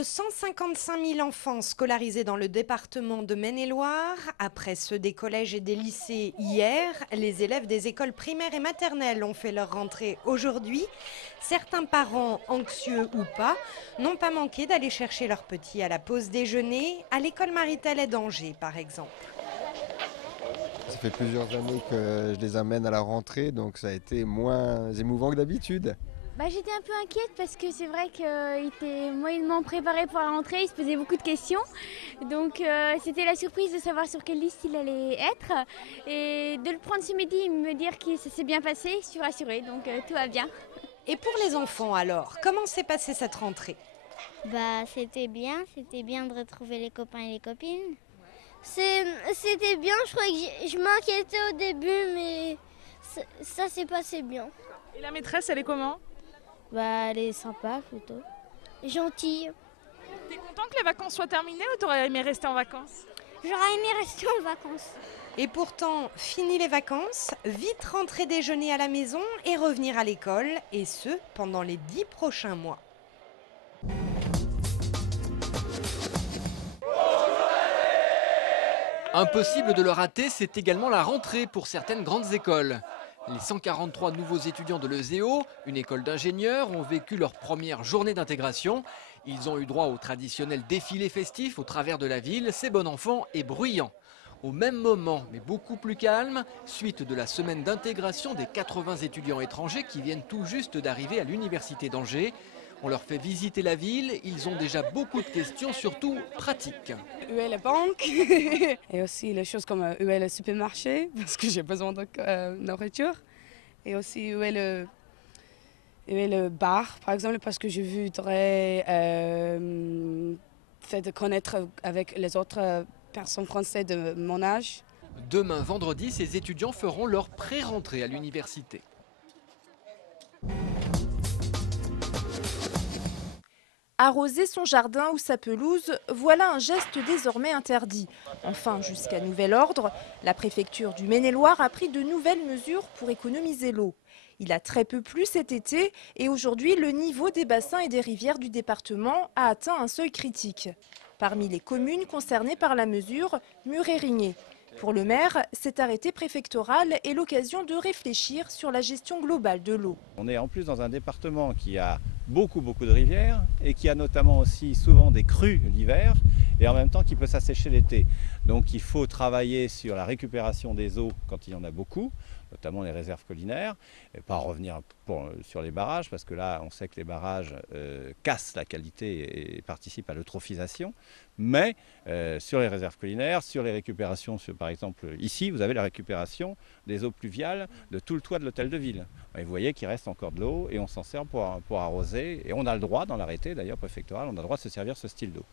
de 155 000 enfants scolarisés dans le département de Maine-et-Loire. Après ceux des collèges et des lycées hier, les élèves des écoles primaires et maternelles ont fait leur rentrée aujourd'hui. Certains parents, anxieux ou pas, n'ont pas manqué d'aller chercher leurs petits à la pause déjeuner, à l'école Marital d'Angers par exemple. Ça fait plusieurs années que je les amène à la rentrée, donc ça a été moins émouvant que d'habitude. J'étais un peu inquiète parce que c'est vrai qu'il était moyennement préparé pour la rentrée, il se posait beaucoup de questions. Donc c'était la surprise de savoir sur quelle liste il allait être. Et de le prendre ce midi et me dire que ça s'est bien passé, je suis rassurée, donc tout va bien. Et pour les enfants alors, comment s'est passée cette rentrée ? C'était bien de retrouver les copains et les copines. C'était bien, je croyais que je m'inquiétais au début, mais ça s'est passé bien. Et la maîtresse, elle est comment ? Elle est sympa plutôt. Gentille. T'es content que les vacances soient terminées ou t'aurais aimé rester en vacances ? J'aurais aimé rester en vacances. Et pourtant, fini les vacances, vite rentrer déjeuner à la maison et revenir à l'école, et ce, pendant les 10 prochains mois. Impossible de le rater, c'est également la rentrée pour certaines grandes écoles. Les 143 nouveaux étudiants de l'ESEO, une école d'ingénieurs, ont vécu leur première journée d'intégration. Ils ont eu droit au traditionnel défilé festif au travers de la ville, c'est bon enfant et bruyant. Au même moment, mais beaucoup plus calme, suite de la semaine d'intégration des 80 étudiants étrangers qui viennent tout juste d'arriver à l'université d'Angers. On leur fait visiter la ville, ils ont déjà beaucoup de questions, surtout pratiques. Où est la banque? Et aussi les choses comme où est le supermarché, parce que j'ai besoin de nourriture. Et aussi où est le bar, par exemple, parce que je voudrais faire de connaître avec les autres personnes françaises de mon âge. Demain, vendredi, ces étudiants feront leur pré-rentrée à l'université. Arroser son jardin ou sa pelouse, voilà un geste désormais interdit. Enfin, jusqu'à nouvel ordre, la préfecture du Maine-et-Loire a pris de nouvelles mesures pour économiser l'eau. Il a très peu plu cet été et aujourd'hui, le niveau des bassins et des rivières du département a atteint un seuil critique. Parmi les communes concernées par la mesure, Mur-et-Rigné. Pour le maire, cet arrêté préfectoral est l'occasion de réfléchir sur la gestion globale de l'eau. On est en plus dans un département qui a beaucoup de rivières et qui a notamment aussi souvent des crues l'hiver et en même temps qui peut s'assécher l'été. Donc il faut travailler sur la récupération des eaux quand il y en a beaucoup, notamment les réserves collinaires, et pas revenir sur les barrages parce que là on sait que les barrages cassent la qualité et participent à l'eutrophisation. Mais sur les réserves collinaires, sur les récupérations, par exemple ici vous avez la récupération des eaux pluviales de tout le toit de l'hôtel de ville. Et vous voyez qu'il reste encore de l'eau et on s'en sert pour arroser. Et on a le droit, dans l'arrêté d'ailleurs préfectoral, on a le droit de se servir ce style d'eau.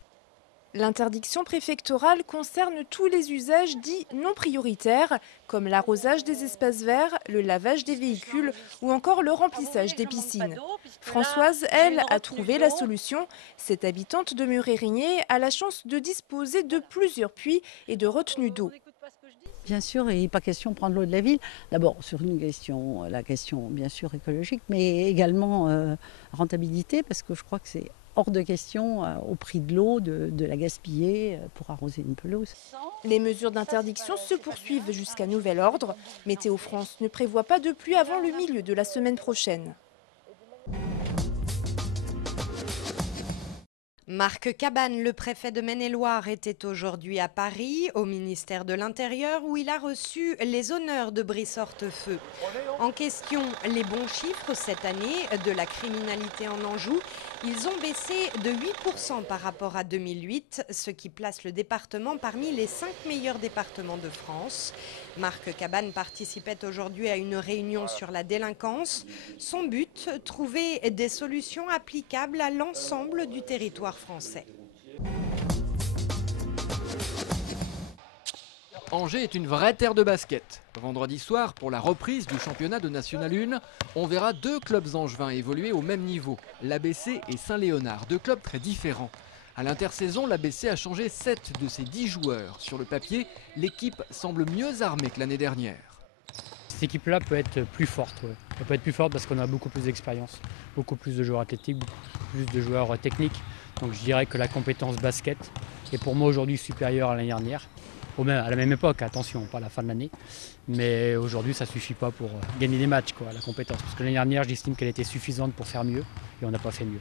L'interdiction préfectorale concerne tous les usages dits non prioritaires, comme l'arrosage des espaces verts, le lavage des véhicules ou encore le remplissage des piscines. Françoise, elle, a trouvé la solution. Cette habitante de Mur-et-Rigné a la chance de disposer de plusieurs puits et de retenues d'eau. Bien sûr, il n'est pas question de prendre l'eau de la ville. D'abord sur la question bien sûr écologique, mais également rentabilité, parce que je crois que c'est hors de question au prix de l'eau de la gaspiller pour arroser une pelouse. Les mesures d'interdiction se poursuivent jusqu'à nouvel ordre. Météo France ne prévoit pas de pluie avant le milieu de la semaine prochaine. Marc Cabane, le préfet de Maine-et-Loire, était aujourd'hui à Paris, au ministère de l'Intérieur, où il a reçu les honneurs de Brice-Hortefeux. En question, les bons chiffres cette année de la criminalité en Anjou. Ils ont baissé de 8% par rapport à 2008, ce qui place le département parmi les 5 meilleurs départements de France. Marc Cabane participait aujourd'hui à une réunion sur la délinquance. Son but, trouver des solutions applicables à l'ensemble du territoire français. Angers est une vraie terre de basket. Vendredi soir, pour la reprise du championnat de National 1, on verra deux clubs angevins évoluer au même niveau, l'ABC et Saint-Léonard, deux clubs très différents. À l'intersaison, l'ABC a changé 7 de ses 10 joueurs. Sur le papier, l'équipe semble mieux armée que l'année dernière. Cette équipe-là peut être plus forte. Ouais. Elle peut être plus forte parce qu'on a beaucoup plus d'expérience, beaucoup plus de joueurs athlétiques, beaucoup plus de joueurs techniques. Donc je dirais que la compétence basket est pour moi aujourd'hui supérieure à l'année dernière. À la même époque, attention, pas à la fin de l'année. Mais aujourd'hui, ça ne suffit pas pour gagner des matchs, la compétence. Parce que l'année dernière, j'estime qu'elle était suffisante pour faire mieux. Et on n'a pas fait mieux.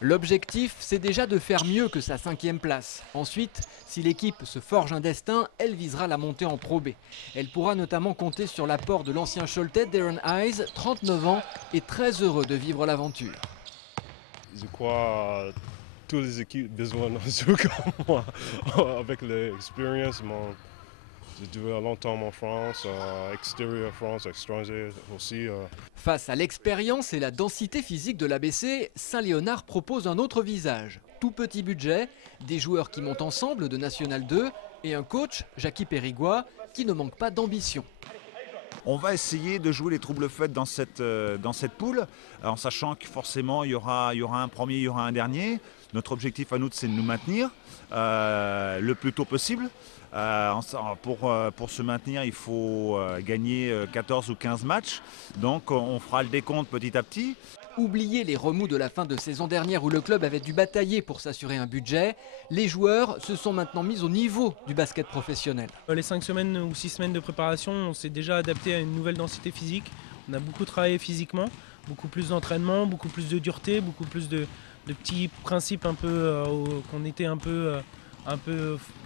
L'objectif, c'est déjà de faire mieux que sa 5e place. Ensuite, si l'équipe se forge un destin, elle visera la montée en Pro B. Elle pourra notamment compter sur l'apport de l'ancien Choletais Darren Hayes, 39 ans, et très heureux de vivre l'aventure. Je crois toutes les équipes ont besoin d'un joueur comme moi. Avec l'expérience, j'ai joué longtemps en France, extérieur France, étranger aussi. Face à l'expérience et la densité physique de l'ABC, Saint-Léonard propose un autre visage. Tout petit budget, des joueurs qui montent ensemble de National 2 et un coach, Jackie Périgois, qui ne manque pas d'ambition. On va essayer de jouer les troubles-fêtes dans cette poule, en sachant que forcément il y aura un premier, il y aura un dernier. Notre objectif à nous, c'est de nous maintenir le plus tôt possible. Pour se maintenir, il faut gagner 14 ou 15 matchs. Donc on fera le décompte petit à petit. Oubliez les remous de la fin de saison dernière où le club avait dû batailler pour s'assurer un budget. Les joueurs se sont maintenant mis au niveau du basket professionnel. Les 5 semaines ou 6 semaines de préparation, on s'est déjà adapté à une nouvelle densité physique. On a beaucoup travaillé physiquement, beaucoup plus d'entraînement, beaucoup plus de dureté, beaucoup plus de petits principes un peu qu'on était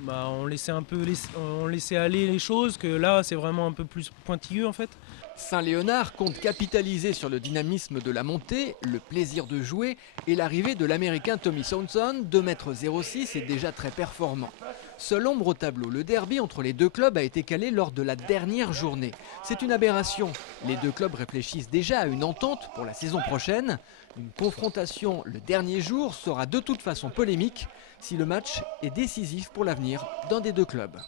on laissait aller les choses, que là c'est vraiment un peu plus pointilleux en fait. Saint-Léonard compte capitaliser sur le dynamisme de la montée, le plaisir de jouer et l'arrivée de l'Américain Tommy Sownson, 2,06 m et déjà très performant. Seule ombre au tableau, le derby entre les deux clubs a été calé lors de la dernière journée. C'est une aberration. Les deux clubs réfléchissent déjà à une entente pour la saison prochaine. Une confrontation le dernier jour sera de toute façon polémique si le match est décisif pour l'avenir d'un des deux clubs.